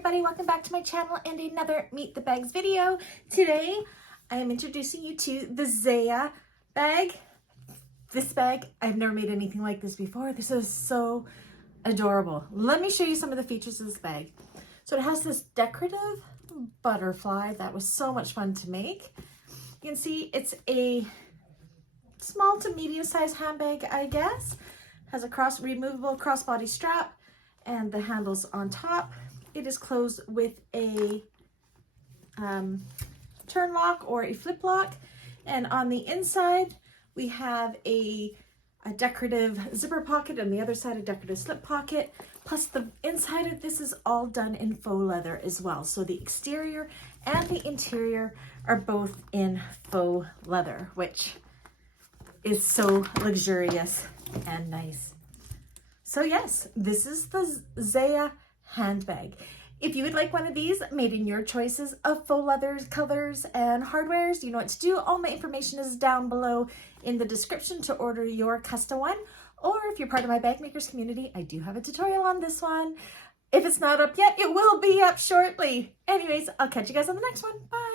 everybody, welcome back to my channel and another Meet the Bags video. Today I am introducing you to the Zaya bag. This bag, I've never made anything like this before. This is so adorable. Let me show you some of the features of this bag. So it has this decorative butterfly that was so much fun to make. You can see it's a small to medium sized handbag, I guess. Has a removable crossbody strap and the handles on top. It is closed with a turn lock or a flip lock, and on the inside we have a decorative zipper pocket, and the other side a decorative slip pocket, plus the inside of this is all done in faux leather as well. So the exterior and the interior are both in faux leather, which is so luxurious and nice. So yes, this is the Zaya handbag. If you would like one of these made in your choices of faux leathers, colors, and hardwares, you know what to do. All my information is down below in the description to order your custom one. Or if you're part of my bag makers community, I do have a tutorial on this one. If it's not up yet, it will be up shortly. Anyways, I'll catch you guys on the next one. Bye.